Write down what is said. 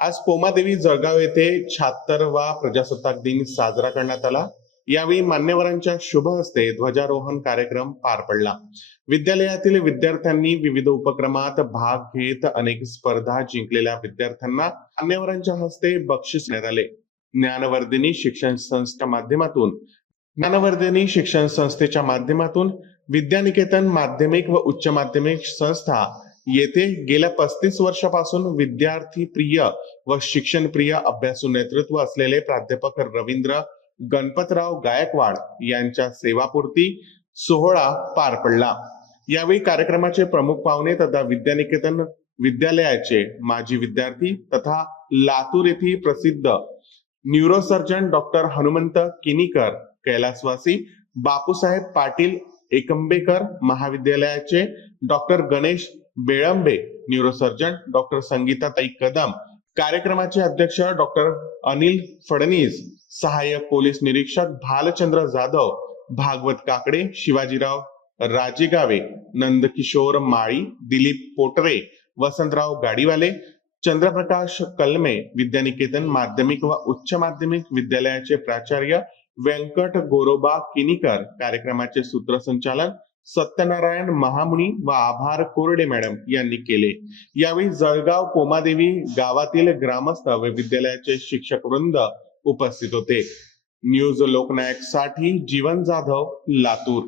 आज पोमादेवी जळगाव येथे शहात्तरवा प्रजासत्ताक दिन साजरा करण्यात आला. यावेळी मान्यवरांच्या शुभ हस्ते ध्वजारोहण कार्यक्रम पार पडला. विद्यालयातील विद्यार्थ्यांनी विविध उपक्रमात भाग घेत अनेक स्पर्धा जिंकलेल्या विद्यार्थ्यांना मान्यवरांच्या हस्ते बक्षीस देण्यात आले. ज्ञानवर्धिनी शिक्षण संस्था माध्यमातून ज्ञानवर्धिनी शिक्षण संस्थेच्या माध्यमातून विद्यानिकेतन माध्यमिक व उच्च माध्यमिक संस्था येथे गेल्या पस्तीस वर्षापासून विद्यार्थी प्रिय व शिक्षण प्रिय अभ्यासू नेतृत्व असलेले प्राध्यापक रवींद्र गणपतराव गायकवाड यांच्या सेवापूर्ती सोहळा पार पडला. यावेळी कार्यक्रमाचे प्रमुख पाहुणे तथा विद्यानिकेतन विद्यालयाचे माजी विद्यार्थी तथा लातूर येथील प्रसिद्ध न्यूरोसर्जन डॉक्टर हनुमंत किनीकर कैलासवासी बापूसाहेब पाटील एकंबेकर महाविद्यालयाचे doctor Ganesh Belambe neurosurgeon doctor संगीताताई Kadam कार्यक्रमाचे अध्यक्ष डॉक्टर अनिल फडणीस सहाय्यक पोलीस निरीक्षक भालचंद्र जाधव भागवत काकडे शिवाजीराव राजेगावे नंदकिशोर माळी दिलीप पोटरे वसंतराव गाडीवाले चंद्रप्रकाश कलमे विद्यानिकेतन माध्यमिक व उच्च माध्यमिक विद्यालयाचे प्राचार्य व्यंकट गोरोबा किनीकर कार्यक्रमाचे सूत्रसंचालन सत्यनारायण महामुनी व आभार कोरडे मॅडम यांनी केले. यावेळी जळगाव कोमादेवी गावातील ग्रामस्थ व विद्यालयाचे शिक्षक वृंद उपस्थित होते. न्यूज लोकनायकसाठी जीवन जाधव लातूर.